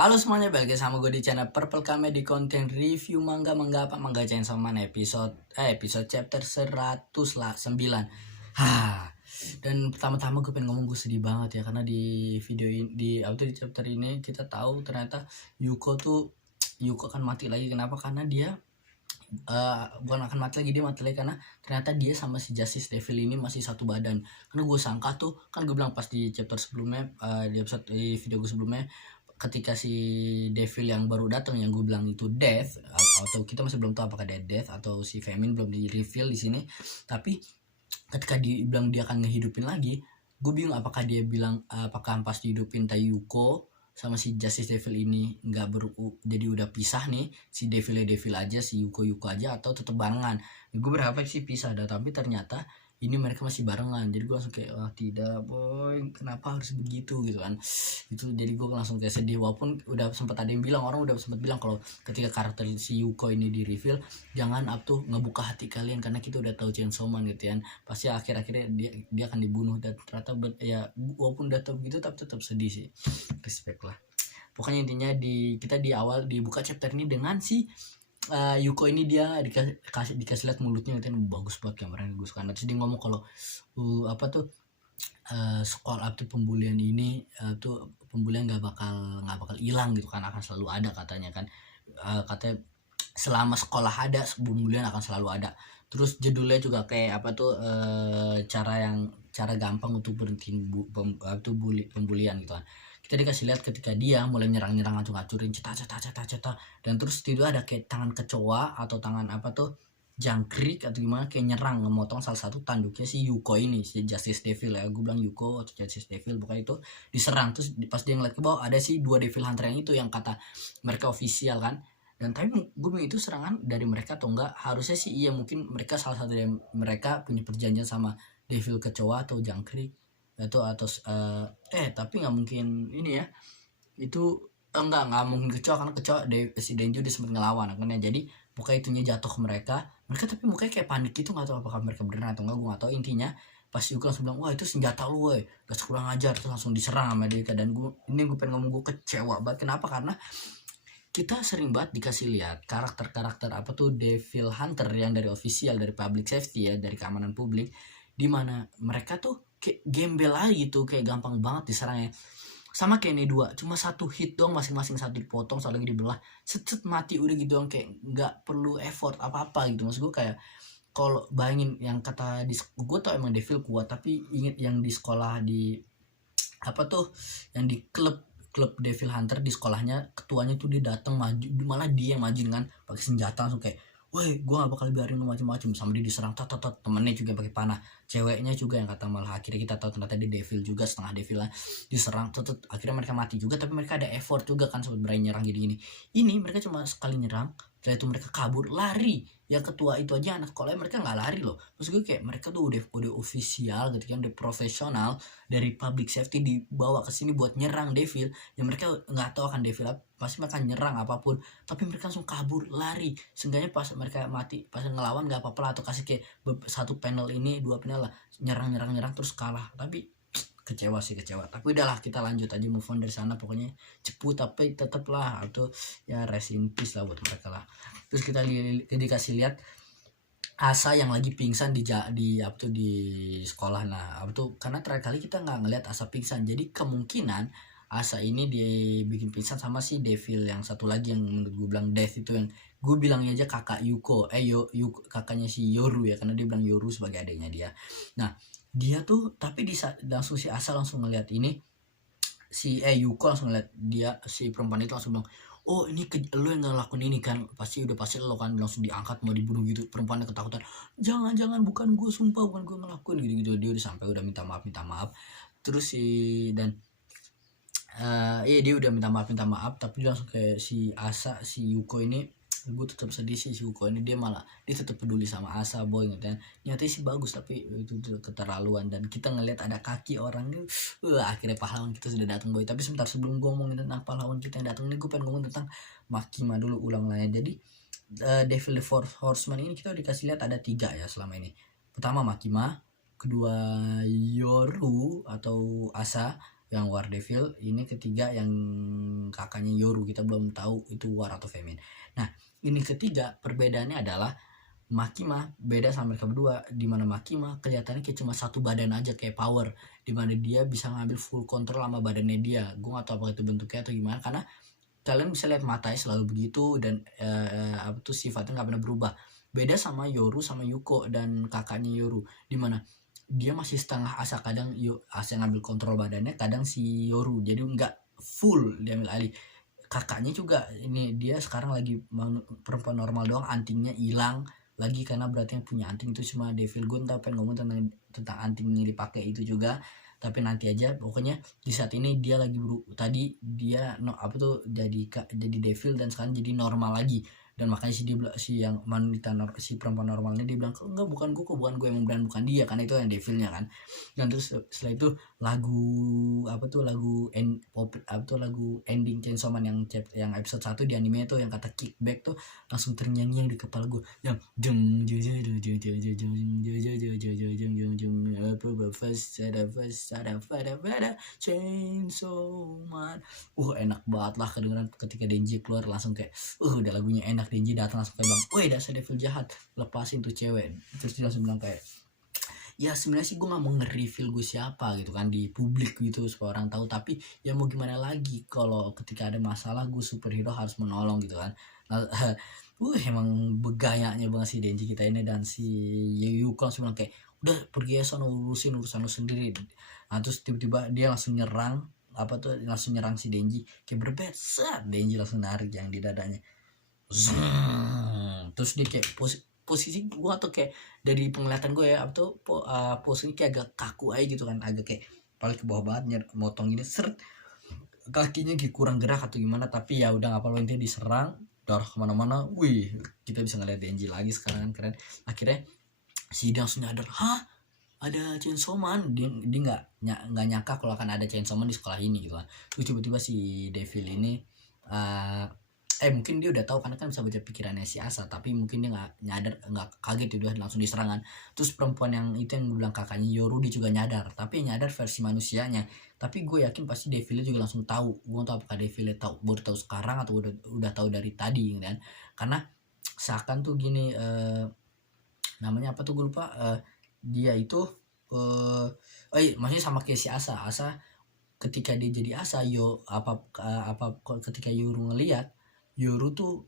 Halo semuanya, balik lagi sama gue di channel Purple Kame di konten review manga apa manga Chainsaw Man episode chapter 109. Dan pertama-tama gue pengen ngomong gue sedih banget ya, karena di video ini di chapter ini kita tahu ternyata Yuko akan mati lagi. Kenapa? Karena dia bukan akan mati lagi, dia mati lagi karena ternyata dia sama si Justice Devil ini masih satu badan. Karena gue sangka tuh, kan gue bilang pas di chapter sebelumnya, di video gue sebelumnya, ketika si Devil yang baru datang yang gue bilang itu Death, atau kita masih belum tahu apakah dia Death atau si Femin, belum di reveal di sini. Tapi ketika dia bilang dia akan ngehidupin lagi, gue bingung apakah dia bilang apakah pas dihidupin Tayuko sama si Justice Devil ini nggak jadi udah pisah nih, si Devil aja, si Yuko aja, atau tetap barengan. Gue berharap sih pisah dah, tapi ternyata ini mereka masih barengan. Jadi gue langsung kayak, wah tidak boy, kenapa harus begitu gitu kan. Itu jadi gue langsung kayak sedih, walaupun udah sempat ada yang bilang, orang udah sempat bilang kalau ketika karakter si Yuko ini di reveal, jangan ngebuka hati kalian, karena kita udah tahu Chainsaw Man gitu kan, pasti akhir-akhirnya dia akan dibunuh. Dan ternyata ya walaupun udah tahu gitu, tapi tetap sedih sih. Respect lah. Pokoknya intinya kita di awal dibuka chapter ini dengan si Yuko ini, dia dikasih lihat mulutnya, itu bagus banget, kameranya bagus kan. Terus dia ngomong kalau sekolah tuh pembulian ini tuh pembulian nggak bakal hilang gitu kan, akan selalu ada katanya kan. Katanya selama sekolah ada, pembulian akan selalu ada. Terus judulnya juga kayak cara gampang untuk berhentiin pembulian gitu kan. Kita dikasih lihat ketika dia mulai nyerang ngacur-ngacurin cetak, dan terus tidur ada kayak tangan kecoa atau tangan jangkrik atau gimana, kayak nyerang ngemotong salah satu tanduknya si Yuko ini, si Justice Devil ya. Gue bilang Yuko atau Justice Devil, bukan itu, diserang. Terus pas dia ngeliat ke bawah ada si dua Devil Hunter yang itu, yang kata mereka official kan. Dan tapi gue bilang itu serangan dari mereka atau enggak, harusnya sih iya, mungkin mereka salah satu dari mereka punya perjanjian sama Devil kecoa atau jangkrik atau tapi nggak mungkin ini ya, itu nggak mungkin kecoa, karena kecoa si Denju dia sempat ngelawan akhirnya, jadi muka itunya jatuh ke mereka. Tapi mukanya kayak panik gitu, nggak tahu apakah mereka beneran atau enggak, gue nggak tahu. Intinya pas Yuko langsung bilang, wah itu senjata lu woy, gak kurang ajar, terus langsung diserang sama dia. Dan gue pengen ngomong, gue kecewa banget. Kenapa? Karena kita sering banget dikasih lihat karakter Devil Hunter yang dari official, dari public safety ya, dari keamanan publik, dimana mereka tuh kayak gembel aja gitu, kayak gampang banget diserangnya. Sama kayak ini dua, cuma satu hit doang, masing-masing satu dipotong, satu lagi dibelah, set mati udah gitu doang, kayak nggak perlu effort apa-apa gitu. Maksud gue kayak, kalau bayangin yang kata gue tau emang Devil kuat, tapi inget yang di sekolah, di yang di klub Devil Hunter di sekolahnya, ketuanya tuh dia datang maju, malah dia yang majuin kan, pakai senjata, langsung kayak, woi gue gak bakal biarin lu macam-macam. Sama dia diserang, temennya juga pakai panah, ceweknya juga yang kata, malah akhirnya kita tahu ternyata dia Devil juga, setengah Devil lah, diserang, akhirnya mereka mati juga. Tapi mereka ada effort juga kan, sempat berani nyerang gini-gini. Ini mereka cuma sekali nyerang, setelah itu mereka kabur lari. Yang ketua itu aja anak sekolah, mereka nggak lari loh. Maksud gue kayak mereka tuh udah official gitu kan, udah profesional, dari public safety dibawa ke sini buat nyerang Devil. Yang mereka nggak tahu akan Devil pasti mereka nyerang apapun, tapi mereka langsung kabur lari. Seenggaknya pas mereka mati, pas ngelawan nggak apa-apa lah, atau kasih kayak satu panel ini, dua panel lah, nyerang terus kalah. Tapi kecewa. Tapi udahlah, kita lanjut aja, move on dari sana. Pokoknya cepu, tapi tetep lah, atau ya rest in peace lah buat mereka lah. Terus kita dikasih lihat Asa yang lagi pingsan di sekolah. Nah karena terakhir kali kita nggak ngeliat Asa pingsan, jadi kemungkinan Asa ini dibikin pingsan sama si Devil yang satu lagi, yang gue bilang Death itu, yang gue bilangnya aja kakak Yuko, kakaknya si Yoru ya, karena dia bilang Yoru sebagai adiknya dia. Nah dia tuh, tapi langsung si Asa langsung ngeliat ini, Yuko langsung ngeliat dia, si perempuan itu langsung bilang, oh ini lo yang ngelakuin ini kan, pasti lo kan. Langsung diangkat mau dibunuh gitu. Perempuannya ketakutan, jangan, bukan gue, sumpah bukan gue ngelakuin gitu. Dia udah sampai udah minta maaf. Terus dia udah minta maaf, tapi dia langsung kayak si Yuko ini, gue tetap sedih sih. Si Yuko ini dia tetap peduli sama Asa boy gitu kan. Nyatanya sih bagus, tapi itu keterlaluan. Dan kita ngelihat ada kaki orang nih, akhirnya pahlawan kita sudah datang boy. Tapi sebentar, sebelum gue ngomongin tentang pahlawan kita yang datang ini, gue pengen ngomong tentang Makima dulu, ulang lagi. Jadi Devil the Four Horseman ini kita dikasih lihat ada 3 ya selama ini. Pertama Makima, kedua Yoru atau Asa, yang War Devil, ini ketiga yang kakaknya Yoru, kita belum tahu itu War atau Femin. Nah ini ketiga perbedaannya adalah Makima beda sama mereka berdua, dimana Makima kelihatannya kayak cuma satu badan aja kayak power, dimana dia bisa ngambil full control sama badannya dia. Gue gak tahu apa itu bentuknya atau gimana, karena kalian bisa lihat matanya selalu begitu dan apa tuh sifatnya nggak pernah berubah. Beda sama Yoru sama Yuko dan kakaknya Yoru, dimana dia masih setengah asa, kadang asa ngambil kontrol badannya, kadang si Yoru jadi nggak full dia ambil alih. Kakaknya juga ini dia sekarang lagi perempuan normal doang, antingnya hilang lagi karena berarti yang punya anting itu cuma Devil Gun. Tapi ngomong tentang anting yang dipakai itu juga, tapi nanti aja. Pokoknya di saat ini dia lagi tadi dia apa tuh jadi devil dan sekarang jadi normal lagi, dan makanya si yang wanita si perempuan normalnya dia bilang enggak, bukan gue yang memberan, bukan dia, karena itu yang devilnya kan. Dan terus setelah itu lagu ending Chainsaw Man yang episode 1 di anime itu yang kata kickback tuh langsung ternyanyi yang di kepala gue, yang jeng jeng jeng jeng jeng jeng jeng jeng jeng jeng jeng Chainsaw Man. Enak banget lah kedengeran ketika Denji keluar, langsung kayak udah lagunya enak. Denji datang langsung kayak bang, woi dasar devil jahat, lepasin tuh cewek. Terus dia langsung bilang kayak, ya sebenarnya sih gue gak mau nge-reveal gue siapa gitu kan di publik gitu supaya orang tahu, tapi ya mau gimana lagi kalau ketika ada masalah gue superhero harus menolong gitu kan. Nah, emang begayanya banget si Denji kita ini, dan si Yuko langsung bilang kayak udah pergi ya sana urusin urusan lu sendiri. Nah terus tiba-tiba dia langsung nyerang langsung nyerang si Denji kayak berbet, Denji langsung narik yang di dadanya. Terus dia kayak posisi gue atau kayak dari penglihatan gue ya, posisinya kayak agak kaku aja gitu kan, agak kayak paling ke bawah banget, motong gini, seret kakinya kayak kurang gerak atau gimana. Tapi ya udah nggak apa-apa, intinya diserang, darah kemana-mana. Kita bisa ngeliat Denji lagi sekarang kan, keren. Akhirnya si dia langsung nyadar, ada Chainsaw Man. Dia nggak nyangka kalau akan ada Chainsaw Man di sekolah ini gitu kan. Terus tiba-tiba si Devil ini mungkin dia udah tahu karena kan bisa baca pikirannya si Asa, tapi mungkin dia nggak kaget, udah langsung diserangan. Terus perempuan yang itu yang bilang kakaknya Yoru, dia juga nyadar, tapi nyadar versi manusianya. Tapi gue yakin pasti Devilnya juga langsung tahu. Gue tahu apakah Devilnya baru tahu sekarang atau udah tahu dari tadi kan, karena seakan tuh gini, namanya apa tuh gue lupa, dia itu maksudnya sama kayak si Asa ketika dia jadi Asa, ketika Yoru ngelihat Yoru tuh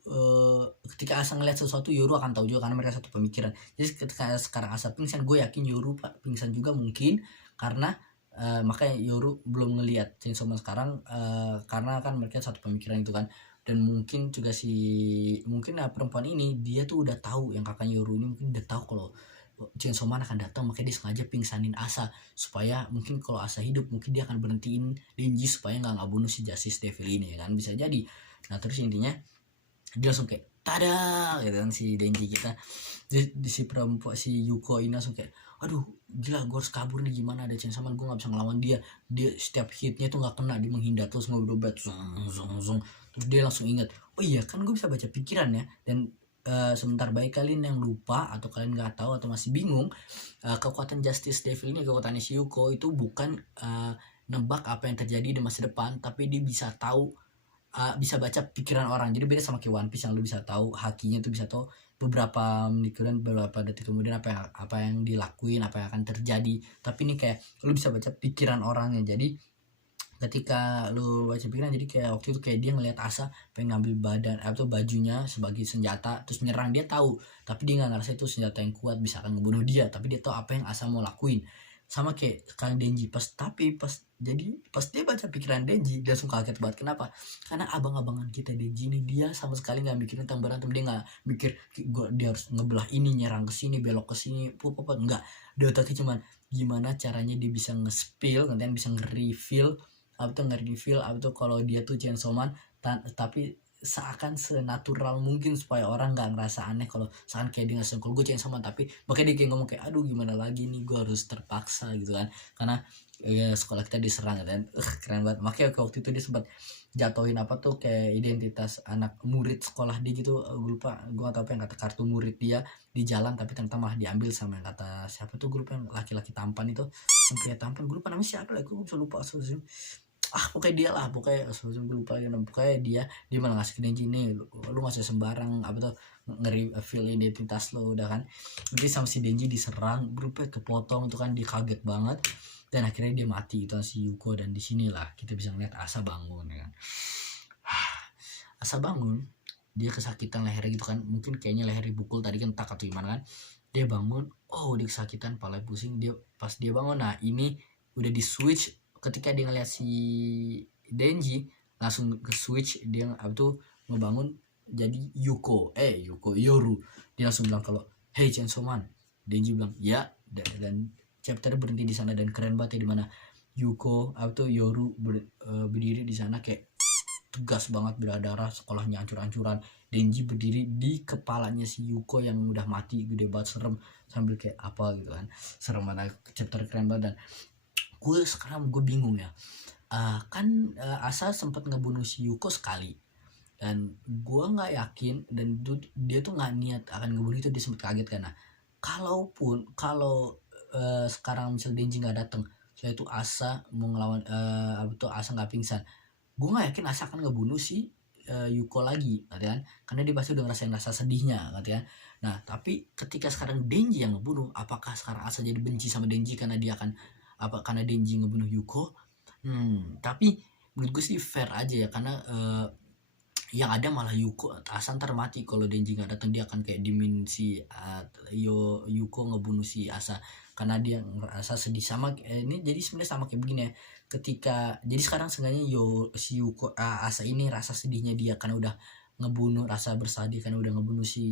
ketika Asa ngeliat sesuatu, Yoru akan tahu juga karena mereka satu pemikiran. Jadi ketika sekarang Asa pingsan, gue yakin Yoru pingsan juga mungkin, karena makanya Yoru belum ngeliat Chainsaw Man sekarang, karena kan mereka satu pemikiran itu kan. Dan mungkin juga mungkin perempuan ini dia tuh udah tahu, yang kakaknya Yoru ini mungkin udah tahu kalau Chainsaw Man akan datang, makanya dia sengaja pingsanin Asa supaya mungkin kalau Asa hidup mungkin dia akan berhentiin Denji supaya nggak bunuh si Justice Devil ini kan, bisa jadi. Nah terus intinya dia langsung kayak tada gitu kan, si Denji kita, si perempuan si Yuko ini langsung kayak aduh gila, gue harus kabur nih, gimana ada Chainsaw Man, gue nggak bisa ngelawan dia setiap hitnya tuh nggak kena, dia menghindar terus ngedobat zong. Terus dia langsung ingat, oh iya kan gue bisa baca pikiran ya. Dan sebentar baik kalian yang lupa atau kalian nggak tahu atau masih bingung, kekuatan Justice Devil ini, kekuatannya si Yuko itu bukan nebak apa yang terjadi di masa depan, tapi dia bisa tahu, bisa baca pikiran orang. Jadi beda sama kayak One Piece yang lu bisa tahu hakinya tuh, bisa tahu beberapa menit kemudian, beberapa detik kemudian apa yang dilakuin, apa yang akan terjadi. Tapi ini kayak lu bisa baca pikiran orangnya. Jadi ketika lu baca pikiran, jadi kayak waktu itu kayak dia ngelihat Asa pengen ngambil badan atau bajunya sebagai senjata terus menyerang, dia tahu tapi dia nggak ngerasa itu senjata yang kuat bisa akan ngebunuh dia, tapi dia tahu apa yang Asa mau lakuin. Sama kayak sekarang Denji pas dia baca pikiran Denji, dia langsung kaget banget. Kenapa? Karena abang-abangan kita Denji ini, dia sama sekali nggak mikirin tentang berantem, dia nggak mikir dia harus ngebelah ini, nyerang ke sini, belok ke sini, enggak. Dia otaknya cuman gimana caranya dia bisa nge-spill, nanti bisa nge-reveal kalau dia tuh Chainsaw Man, tapi seakan senatural mungkin supaya orang nggak ngerasa aneh kalau seakan kayak dia ngasih kalau gue cewek sama, tapi makanya dia kayak ngomong kayak aduh gimana lagi nih, gue harus terpaksa gitu kan, karena ya sekolah kita diserang dan keren banget. Makanya waktu itu dia sempat jatuhin apa tuh kayak identitas anak murid sekolah dia gitu, gue lupa, gue gak tau apa yang kata kartu murid dia di jalan, tapi ternyata malah diambil sama yang kata siapa tuh, gue lupa, yang laki-laki tampan itu, yang pria tampan, gue lupa namanya siapa lagi, gue bisa lupa asal pokoknya dia lah, pokoknya gue lupa ya, pokoknya dia malah ngasih ke Denji nih, lu nggak usah sembarang apa tuh nge-reveal identitas lo udah kan. Nanti sama si Denji diserang, berupa kepotong tuh kan, dia kaget banget dan akhirnya dia mati itu si Yuko. Dan di sinilah kita bisa ngeliat Asa bangun ya kan. Asa bangun, dia kesakitan lehernya gitu kan, mungkin kayaknya leher dipukul tadi kan, tak atau gimana kan, dia bangun, dia kesakitan, pala pusing, dia pas dia bangun, nah ini udah di switch ketika dia ngeliat si Denji, langsung ke switch, dia apa tuh ngebangun jadi Yoru. Dia langsung bilang kalau hey Chainsaw Man. Denji bilang ya, dan chapter berhenti di sana. Dan keren banget ya, dimana Yuko atau Yoru berdiri di sana kayak tegas banget, berdarah, sekolahnya hancur-hancuran. Denji berdiri di kepalanya si Yuko yang udah mati, gede banget, serem, sambil kayak apa gitu kan, serem banget, chapter keren banget. Dan gue bingung ya, Asa sempat ngebunuh si Yuko sekali, dan gue nggak yakin, dan dia tuh nggak niat akan ngebunuh itu, dia sempat kaget karena kalau sekarang misal Denji nggak datang, saya itu Asa mau ngelawan Asa nggak pingsan, gue nggak yakin Asa akan ngebunuh si Yuko lagi, kan? Karena dia pasti udah ngerasain rasa sedihnya, kan? Nah tapi ketika sekarang Denji yang ngebunuh, apakah sekarang Asa jadi benci sama Denji karena karena Denji ngebunuh Yuko? Tapi menurut gue sih fair aja ya, karena yang ada malah Yuko, Asa ntar mati kalau Denji nggak datang, dia akan kayak dimensi Yuko ngebunuh si Asa karena dia ngerasa sedih sama ini. Jadi sebenarnya sama kayak begini ya, ketika jadi sekarang seenggaknya si Yuko Asa ini rasa sedihnya dia karena udah ngebunuh, rasa bersalah karena udah ngebunuh si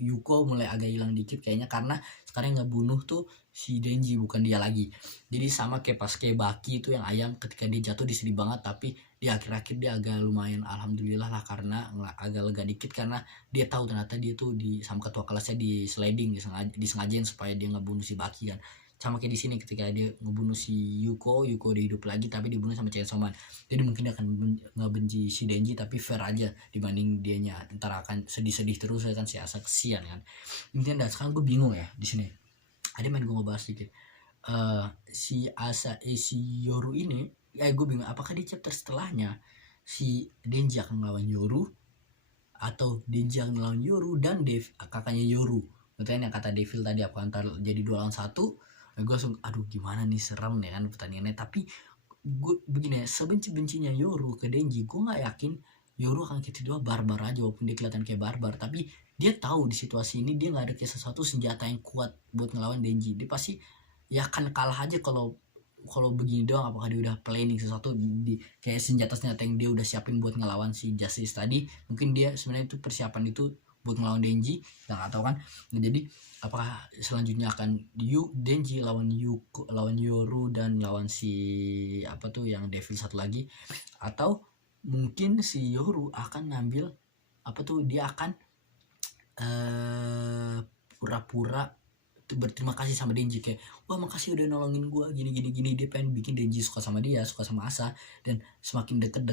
Yuko mulai agak hilang dikit kayaknya, karena sekarang yang ngebunuh tuh si Denji bukan dia lagi. Jadi sama kayak pas kayak Baki itu yang ayam, ketika dia jatuh disedih banget, tapi di akhir-akhir dia agak lumayan alhamdulillah lah, karena agak lega dikit karena dia tahu ternyata dia tuh sama ketua kelasnya di sliding, disengajain supaya dia ngebunuh si Baki kan. Sama kayak di sini ketika dia ngebunuh si Yuko dia hidup lagi tapi dibunuh sama Chainsaw Man. Jadi mungkin dia akan ngebenci si Denji, tapi fair aja dibanding dianya ntar akan sedih-sedih terus ya kan, si Asa kesian kan. Intinya sekarang gue bingung ya di sini. Ada main gue ngebahas sedikit si Asa si Yoru ini, gue bingung apakah di chapter setelahnya si Denji akan melawan Yoru atau Denji akan melawan Yoru dan kakaknya Yoru. Betul yang kata Devil tadi, apa antar jadi 2 lawan 1. Gue langsung aduh gimana nih, serem ya kan pertandingannya. Tapi gue begini ya, sebenci-bencinya Yoru ke Denji, gue nggak yakin Yoru akan kayak tiba barbar aja, walaupun dia kelihatan kayak barbar, tapi dia tahu di situasi ini dia nggak ada kayak sesuatu senjata yang kuat buat ngelawan Denji. Dia pasti ya akan kalah aja kalau begini doang. Apakah dia udah planning sesuatu di kayak senjata yang dia udah siapin buat ngelawan si Justice tadi, mungkin dia sebenarnya itu persiapan itu buat ngelawan Denji, kita nggak tahu kan. Nah, jadi apakah selanjutnya akan Denji lawan Yoru dan lawan si apa tuh yang Devil satu lagi, atau mungkin si Yoru akan ngambil apa tuh, dia akan pura-pura berterima kasih sama Denji, kayak wah makasih udah nolongin gue gini. Dia pengen bikin Denji suka sama dia, suka sama Asa, dan semakin deket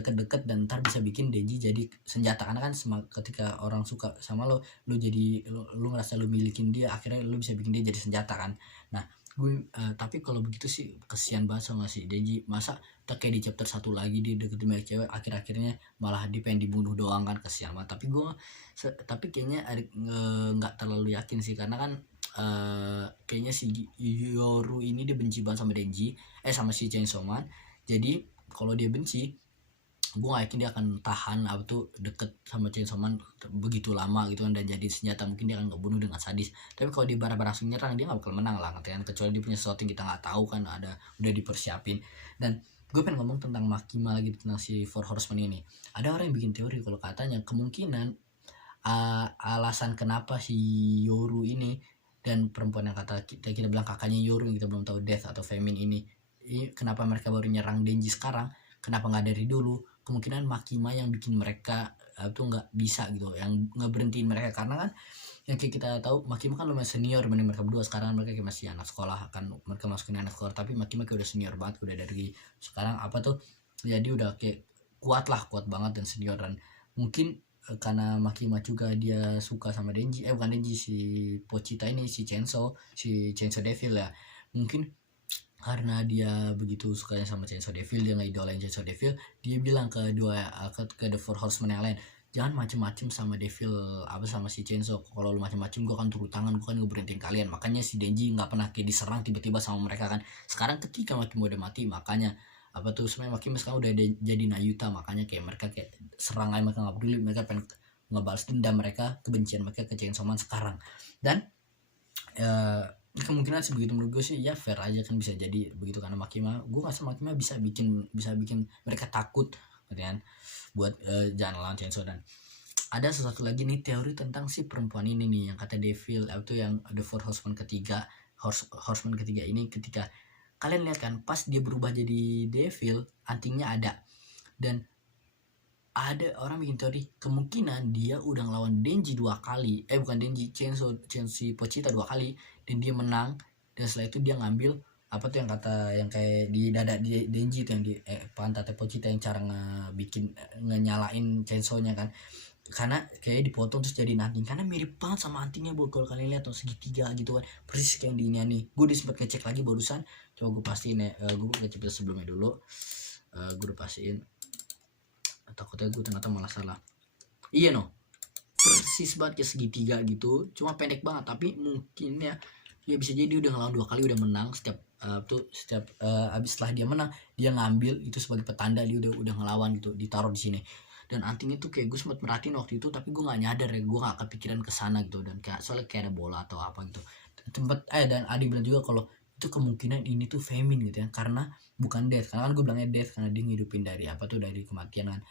dan ntar bisa bikin Denji jadi senjata. Karena kan ketika orang suka sama lo jadi lo ngerasa lo milikin dia, akhirnya lo bisa bikin dia jadi senjata kan. Nah gue tapi kalau begitu sih kesian banget sama si Denji, masa tak kayak di chapter 1 lagi dia deketin banyak cewek, akhirnya malah dia pengen dibunuh doang kan, kesian banget. Tapi kayaknya nggak terlalu yakin sih, karena kan kayaknya si Yoru ini dia benci banget sama Denji, sama si Chainsaw Man. Jadi kalau dia benci, gue gak yakin dia akan tahan deket sama Chainsaw Man begitu lama gitu kan, dan jadi senjata. Mungkin dia akan ngebunuh dengan sadis. Tapi kalau dia bareng langsung nyerang, dia gak bakal menang lah katanya, kecuali dia punya sesuatu yang kita gak tahu kan, udah dipersiapin. Dan gue pengen ngomong tentang Makima lagi, tentang si Four Horsemen ini. Ada orang yang bikin teori kalau katanya kemungkinan alasan kenapa si Yoru ini dan perempuan yang kita bilang kakaknya Yoru yang kita belum tahu Death atau Famine ini kenapa mereka baru nyerang Denji sekarang, kenapa nggak dari dulu, kemungkinan Makima yang bikin mereka tuh nggak bisa gitu, yang ngeberhentiin mereka. Karena kan yang kayak kita tahu Makima kan lumayan senior dibanding mereka berdua. Sekarang mereka kayak masih anak sekolah, kan mereka masukin anak sekolah, tapi Makima kayak udah senior banget, udah dari sekarang apa tuh, jadi udah kayak kuat banget dan senior. Dan mungkin karena Makima juga dia suka sama Denji, bukan Denji, si Pochita ini, si Chainsaw Devil ya. Mungkin karena dia begitu sukanya sama Chainsaw Devil, dia ngeidolain Chainsaw Devil, dia bilang ke The Four Horsemen yang lain, jangan macem-macem sama Devil, sama si Chainsaw. Kalau lu macem-macem gue akan turun tangan, gue akan ngeberhentiin kalian. Makanya si Denji nggak pernah kayak diserang tiba-tiba sama mereka kan. Sekarang ketika Makima udah mati, makanya sebenarnya Makima sekarang udah jadi Nayuta, makanya kayak mereka kayak serang aja, mereka nggak peduli, mereka pengen ngebalas dendam mereka, kebencian mereka ke Chainsaw Man sekarang. Dan kemungkinan sebegitu menurut gue sih ya fair aja kan, bisa jadi begitu. Karena gue rasa Makima bisa bikin mereka takut gitu kan, buat jangan lawan Chainsaw. Dan ada sesuatu lagi nih teori tentang si perempuan ini nih, yang kata Devil itu, yang The Four Horsemen ketiga, Horseman ketiga ini, ketika kalian lihat kan pas dia berubah jadi Devil, antingnya ada. Dan ada orang bikin teori kemungkinan dia udah ngelawan Denji 2 kali, bukan Denji, Chainsaw Pochita 2 kali, dan dia menang. Dan setelah itu dia ngambil tuh yang kata yang kayak di dada Denji itu, yang di pantatnya Pochita, yang cara ngenyalain chainsaw-nya kan, karena kayak dipotong terus jadi anting, karena mirip banget sama antingnya kalau kalian lihat tuh, segitiga gitu kan, persis kayak di ini nih. Gue udah sempat ngecek lagi barusan, coba gue pastiin ya, gue ngecek sebelumnya dulu, gue udah pastiin, takutnya gue ternyata malah salah. Iya persis banget kayak segitiga gitu, cuma pendek banget. Tapi mungkin ya bisa jadi udah ngelawan 2 kali, udah menang. Setiap abis setelah dia menang, dia ngambil itu sebagai petanda dia udah ngelawan gitu, ditaruh di sini. Dan anting itu kayak gue sempat merhatiin waktu itu, tapi gue nggak nyadar ya, gue nggak kepikiran kesana gitu. Dan kayak soalnya kayak ada bola atau apa gitu dan Adi bilang juga kalau itu kemungkinan ini tuh Femin gitu ya, karena bukan death. Karena kan gue bilangnya death karena dia ngidupin dari dari kematian kan.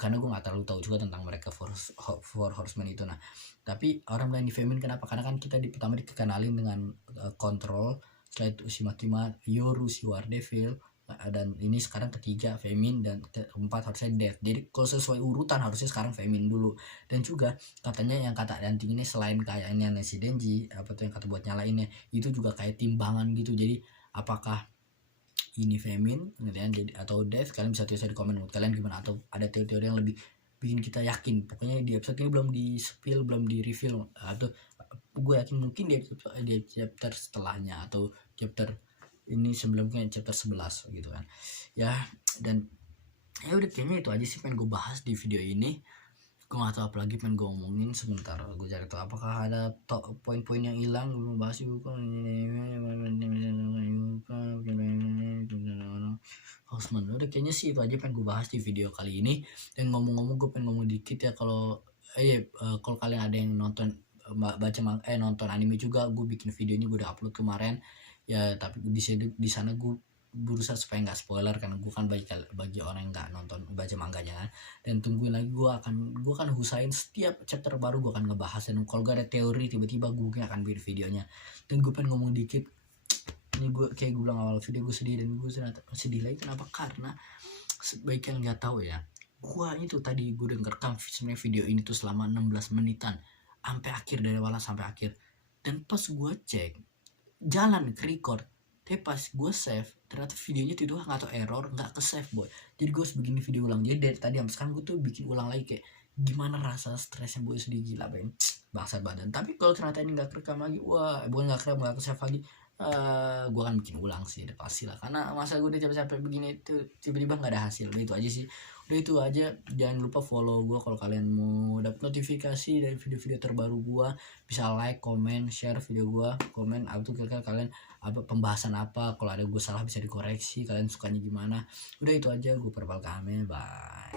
Karena gue nggak terlalu tahu juga tentang mereka four horsemen itu. Nah tapi orang bilang di Femin, kenapa? Karena kan kita pertama dikenalin dengan kontrol, setelah itu si Makima, Yoru, si War Devil, dan ini sekarang ketiga Femin, dan keempat harusnya Death. Jadi kalau sesuai urutan harusnya sekarang Femin dulu. Dan juga katanya yang kata anting ini selain kayaknya si Denji, yang kata buat nyalainnya itu juga kayak timbangan gitu. Jadi apakah ini Femin gitu ya, jadi atau Death? Kalian bisa tulis di komen menurut kalian gimana, atau ada teori-teori yang lebih bikin kita yakin. Pokoknya di episode ini belum di spill, belum di reveal, atau gue yakin mungkin di chapter setelahnya, atau chapter ini sebelumnya, chapter 11 gitu kan ya. Dan ya udah, kayaknya itu aja sih pengen gue bahas di video ini. Gue gak tahu apa lagi pengen gue ngomongin, sebentar gue cari tahu apakah ada poin-poin yang hilang gue bahas juga. Houseman, udah kayaknya sih itu aja pengen gue bahas di video kali ini. Dan ngomong-ngomong, gue pengen ngomong dikit ya, kalau kalau kalian ada yang nonton nonton anime juga, gue bikin video ini, gue udah upload kemarin ya. Tapi di sana gue berusaha supaya nggak spoiler, karena gue kan bagi orang yang nggak nonton baca manganya kan. Dan tungguin lagi, gue akan usahain setiap chapter baru gue akan ngebahas. Dan kalau gak ada teori tiba-tiba gue akan bikin videonya. Dan gue pengen ngomong dikit, ini gue kayak gue bilang awal video, gue sedih. Dan gue sedih lagi, kenapa? Karena sebaik yang nggak tahu ya, gue itu tadi gue udah ngerekam sebenarnya video ini tuh selama 16 menitan sampai akhir, dari awal sampai akhir. Dan pas gue cek jalan ke record, tapi pas gue save ternyata videonya itu nggak tahu error, nggak ke save boy. Jadi gue harus bikin video ulang. Jadi dari tadi sampai sekarang gue tuh bikin ulang lagi, kayak gimana rasa stresnya boy, sedih gila ben, bangsat badan. Tapi kalau ternyata ini nggak kerekam lagi, wah bukan nggak kerekam, nggak ke save lagi, gue akan bikin ulang sih, udah pasti lah. Karena masa gue udah capek-capek begini tuh tiba-tiba nggak ada hasil. Udah itu aja sih, udah itu aja. Jangan lupa follow gue kalau kalian mau dapat notifikasi dari video-video terbaru gue. Bisa like, comment, share video gue, komen atau kira-kira kalian pembahasan apa. Kalau ada gue salah bisa dikoreksi, kalian sukanya gimana. Udah itu aja, gue Perbal Kame, bye.